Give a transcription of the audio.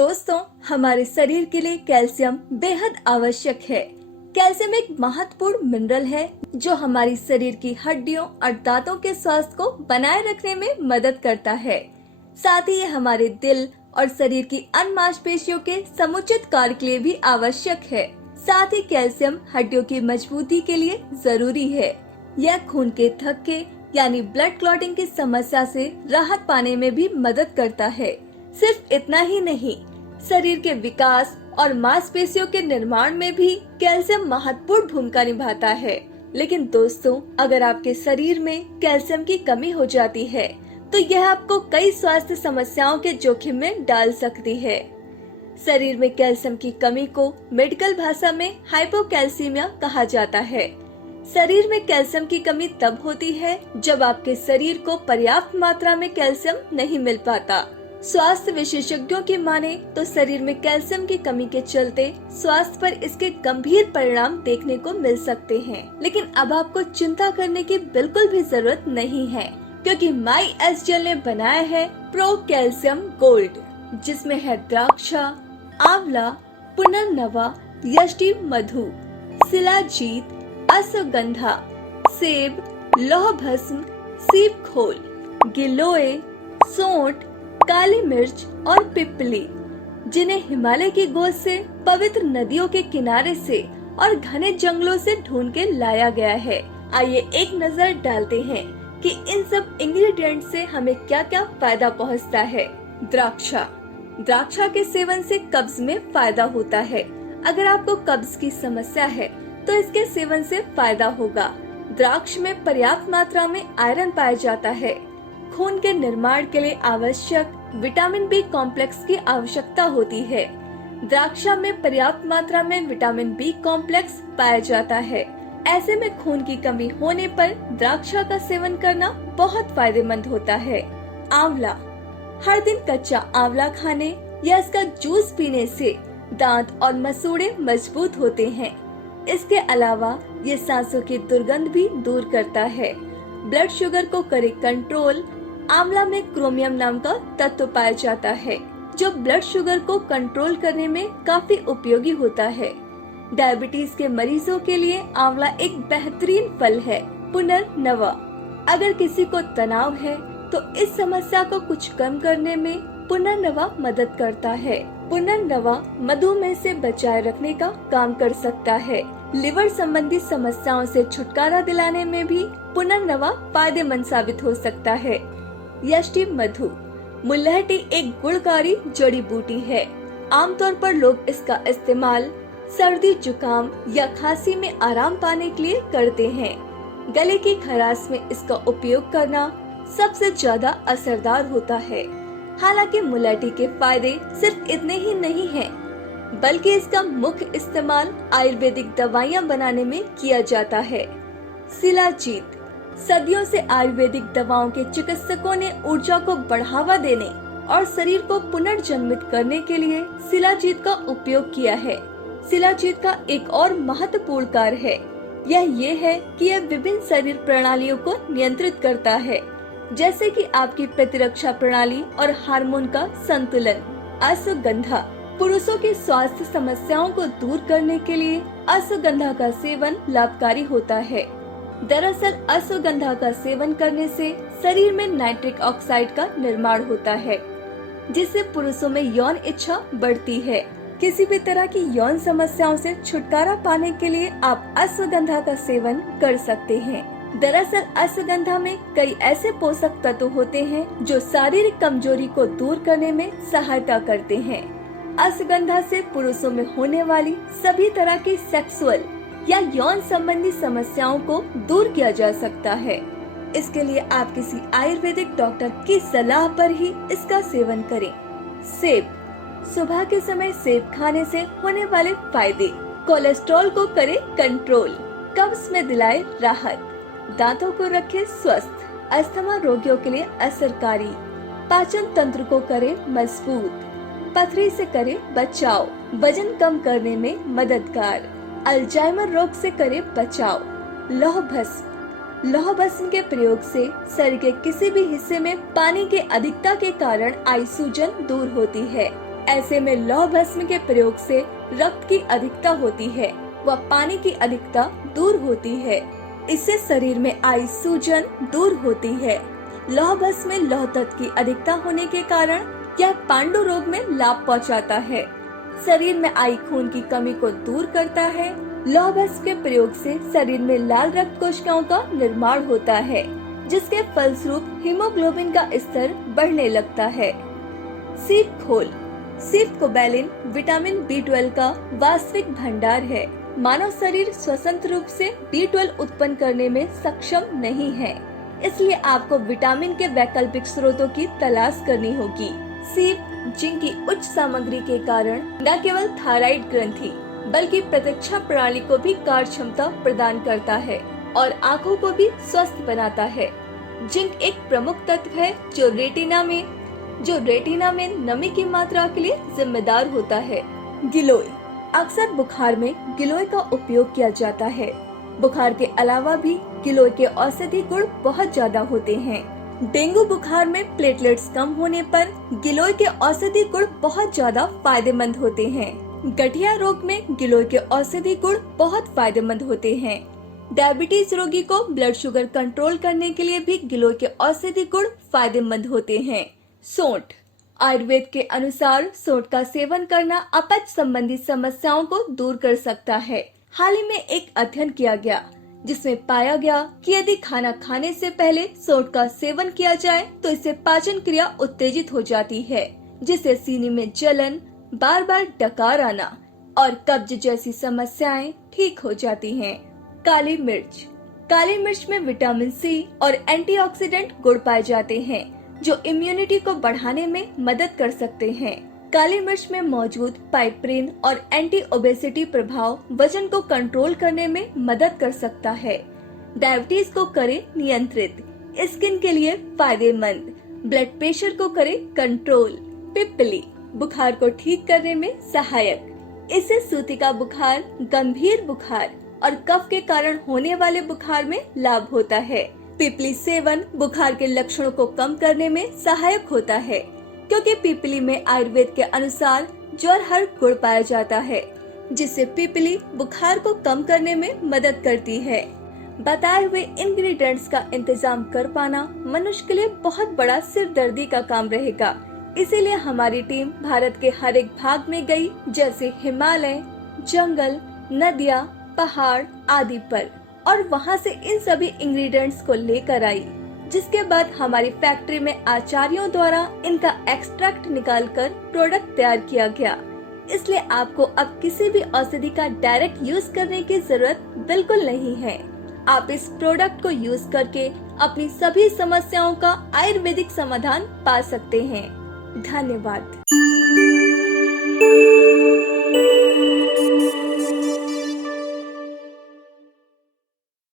दोस्तों, हमारे शरीर के लिए कैल्शियम बेहद आवश्यक है। कैल्शियम एक महत्वपूर्ण मिनरल है जो हमारी शरीर की हड्डियों और दांतों के स्वास्थ्य को बनाए रखने में मदद करता है। साथ ही ये हमारे दिल और शरीर की अन्य मांसपेशियों के समुचित कार्य के लिए भी आवश्यक है। साथ ही कैल्शियम हड्डियों की मजबूती के लिए जरूरी है। यह खून के थक्के यानी ब्लड क्लॉटिंग की समस्या से राहत पाने में भी मदद करता है। सिर्फ इतना ही नहीं, शरीर के विकास और मांसपेशियों के निर्माण में भी कैल्शियम महत्वपूर्ण भूमिका निभाता है। लेकिन दोस्तों, अगर आपके शरीर में कैल्शियम की कमी हो जाती है तो यह आपको कई स्वास्थ्य समस्याओं के जोखिम में डाल सकती है। शरीर में कैल्शियम की कमी को मेडिकल भाषा में हाइपोकैल्सीमिया कहा जाता है। शरीर में कैल्शियम की कमी तब होती है जब आपके शरीर को पर्याप्त मात्रा में कैल्शियम नहीं मिल पाता। स्वास्थ्य विशेषज्ञों की माने तो शरीर में कैल्शियम की कमी के चलते स्वास्थ्य पर इसके गंभीर परिणाम देखने को मिल सकते हैं। लेकिन अब आपको चिंता करने की बिल्कुल भी जरूरत नहीं है, क्योंकि MySGL ने बनाया है प्रो कैल्शियम गोल्ड, जिसमें है द्राक्षा, आंवला, पुनर्नवा, यष्टि मधु, शिलाजीत, अश्वगंधा, सेब, लौह भस्म, सीप खोल, गिलोय, सोंठ, काली मिर्च और पिपली, जिन्हें हिमालय की गोद से, पवित्र नदियों के किनारे से और घने जंगलों से ढूंढ के लाया गया है। आइए एक नजर डालते हैं कि इन सब इंग्रेडिएंट से हमें क्या क्या फायदा पहुंचता है। द्राक्षा के सेवन से कब्ज में फायदा होता है। अगर आपको कब्ज की समस्या है तो इसके सेवन से फायदा होगा। द्राक्ष में पर्याप्त मात्रा में आयरन पाया जाता है। खून के निर्माण के लिए आवश्यक विटामिन बी कॉम्प्लेक्स की आवश्यकता होती है। द्राक्षा में पर्याप्त मात्रा में विटामिन बी कॉम्प्लेक्स पाया जाता है। ऐसे में खून की कमी होने पर द्राक्षा का सेवन करना बहुत फायदेमंद होता है। आंवला, हर दिन कच्चा आंवला खाने या इसका जूस पीने से दांत और मसूड़े मजबूत होते हैं। इसके अलावा ये सांसों की दुर्गंध भी दूर करता है। ब्लड शुगर को करे कंट्रोल। आंवला में क्रोमियम नाम का तत्व पाया जाता है जो ब्लड शुगर को कंट्रोल करने में काफी उपयोगी होता है। डायबिटीज के मरीजों के लिए आंवला एक बेहतरीन फल है। पुनर्नवा, अगर किसी को तनाव है तो इस समस्या को कुछ कम करने में पुनर्नवा मदद करता है। पुनर्नवा मधुमेह से बचाए रखने का काम कर सकता है। लिवर संबंधी समस्याओं से छुटकारा दिलाने में भी पुनर्नवा फायदेमंद साबित हो सकता है। यष्टि मधु, मुल्लहटी एक गुणकारी जड़ी बूटी है। आमतौर पर लोग इसका इस्तेमाल सर्दी, जुकाम या खांसी में आराम पाने के लिए करते हैं। गले की खराश में इसका उपयोग करना सबसे ज्यादा असरदार होता है। हालांकि मुल्लहटी के फायदे सिर्फ इतने ही नहीं हैं, बल्कि इसका मुख्य इस्तेमाल आयुर्वेदिक दवाइयां बनाने में किया जाता है। शिलाजीत, सदियों से आयुर्वेदिक दवाओं के चिकित्सकों ने ऊर्जा को बढ़ावा देने और शरीर को पुनर्जन्मित करने के लिए शिलाजीत का उपयोग किया है। शिलाजीत का एक और महत्वपूर्ण कार्य है, ये है कि यह विभिन्न शरीर प्रणालियों को नियंत्रित करता है, जैसे कि आपकी प्रतिरक्षा प्रणाली और हार्मोन का संतुलन। अश्वगंधा, पुरुषों की स्वास्थ्य समस्याओं को दूर करने के लिए अश्वगंधा का सेवन लाभकारी होता है। दरअसल अश्वगंधा का सेवन करने से शरीर में नाइट्रिक ऑक्साइड का निर्माण होता है, जिससे पुरुषों में यौन इच्छा बढ़ती है। किसी भी तरह की यौन समस्याओं से छुटकारा पाने के लिए आप अश्वगंधा का सेवन कर सकते हैं। दरअसल अश्वगंधा में कई ऐसे पोषक तत्व होते हैं जो शारीरिक कमजोरी को दूर करने में सहायता करते हैं। अश्वगंधा से पुरुषों में होने वाली सभी तरह की सेक्सुअल या यौन संबंधी समस्याओं को दूर किया जा सकता है। इसके लिए आप किसी आयुर्वेदिक डॉक्टर की सलाह पर ही इसका सेवन करें। सेब, सुबह के समय सेब खाने से होने वाले फायदे। कोलेस्ट्रॉल को करे कंट्रोल, कब्ज में दिलाए राहत, दांतों को रखे स्वस्थ, अस्थमा रोगियों के लिए असरकारी, पाचन तंत्र को करे मजबूत, पथरी से करे बचाव, वजन कम करने में मददगार, अल्जाइमर रोग से करे बचाव। लौह भस्म के प्रयोग से शरीर के किसी भी हिस्से में पानी के अधिकता के कारण आई सूजन दूर होती है। ऐसे में लौह भस्म के प्रयोग से रक्त की अधिकता होती है व पानी की अधिकता दूर होती है। इससे शरीर में आई सूजन दूर होती है। लौह भस्म में लौह तत्व की अधिकता होने के कारण यह पांडु रोग में लाभ पहुंचाता है। शरीर में आई खून की कमी को दूर करता है। लौह भस्म के प्रयोग से शरीर में लाल रक्त कोशिकाओं का निर्माण होता है, जिसके फलस्वरूप हीमोग्लोबिन का स्तर बढ़ने लगता है। सीप खोल। सीप कोबैलिन विटामिन B12 का वास्तविक भंडार है। मानव शरीर स्वतंत्र रूप से B12 उत्पन्न करने में सक्षम नहीं है, इसलिए आपको विटामिन के वैकल्पिक स्रोतों की तलाश करनी होगी। सीप जिंक की उच्च सामग्री के कारण न केवल थायराइड ग्रंथि बल्कि प्रतिरक्षा प्रणाली को भी कार्य क्षमता प्रदान करता है और आँखों को भी स्वस्थ बनाता है। जिंक एक प्रमुख तत्व है जो रेटिना में नमी की मात्रा के लिए जिम्मेदार होता है। गिलोय। अक्सर बुखार में गिलोय का उपयोग किया जाता है। बुखार के अलावा भी गिलोय के औषधि गुण बहुत ज्यादा होते हैं। डेंगू बुखार में प्लेटलेट्स कम होने पर गिलोय के औषधि गुण बहुत ज्यादा फायदेमंद होते हैं। गठिया रोग में गिलोय के औषधि गुण बहुत फायदेमंद होते हैं। डायबिटीज रोगी को ब्लड शुगर कंट्रोल करने के लिए भी गिलोय के औषधि गुण फायदेमंद होते हैं। सोंठ। आयुर्वेद के अनुसार सोंठ का सेवन करना अपच संबंधी समस्याओं को दूर कर सकता है। हाल ही में एक अध्ययन किया गया जिसमें पाया गया कि यदि खाना खाने से पहले सोंठ का सेवन किया जाए तो इससे पाचन क्रिया उत्तेजित हो जाती है, जिससे सीने में जलन, बार बार डकार आना और कब्ज जैसी समस्याएं ठीक हो जाती हैं। काली मिर्च। काली मिर्च में विटामिन C और एंटीऑक्सीडेंट गुण पाए जाते हैं जो इम्यूनिटी को बढ़ाने में मदद कर सकते हैं। काली मिर्च में मौजूद पाइपरिन और एंटी ओबेसिटी प्रभाव वजन को कंट्रोल करने में मदद कर सकता है। डायबिटीज को करे नियंत्रित, स्किन के लिए फायदेमंद, ब्लड प्रेशर को करे कंट्रोल। पिप्पली बुखार को ठीक करने में सहायक। इससे सूती का बुखार, गंभीर बुखार और कफ के कारण होने वाले बुखार में लाभ होता है। पिपली सेवन बुखार के लक्षणों को कम करने में सहायक होता है, क्योंकि पिपली में आयुर्वेद के अनुसार ज्वार गुण पाया जाता है, जिससे पिपली बुखार को कम करने में मदद करती है। बताए हुए इंग्रेडिएंट्स का इंतजाम कर पाना मनुष्य के लिए बहुत बड़ा सिरदर्दी का काम रहेगा। इसीलिए हमारी टीम भारत के हर एक भाग में गई, जैसे हिमालय, जंगल, नदियाँ, पहाड़ आदि पर, और वहाँ से इन सभी इंग्रेडिएंट्स को लेकर आई, जिसके बाद हमारी फैक्ट्री में आचार्यों द्वारा इनका एक्सट्रैक्ट निकालकर प्रोडक्ट तैयार किया गया। इसलिए आपको अब किसी भी औषधि का डायरेक्ट यूज करने की जरूरत बिल्कुल नहीं है। आप इस प्रोडक्ट को यूज करके अपनी सभी समस्याओं का आयुर्वेदिक समाधान पा सकते हैं। धन्यवाद।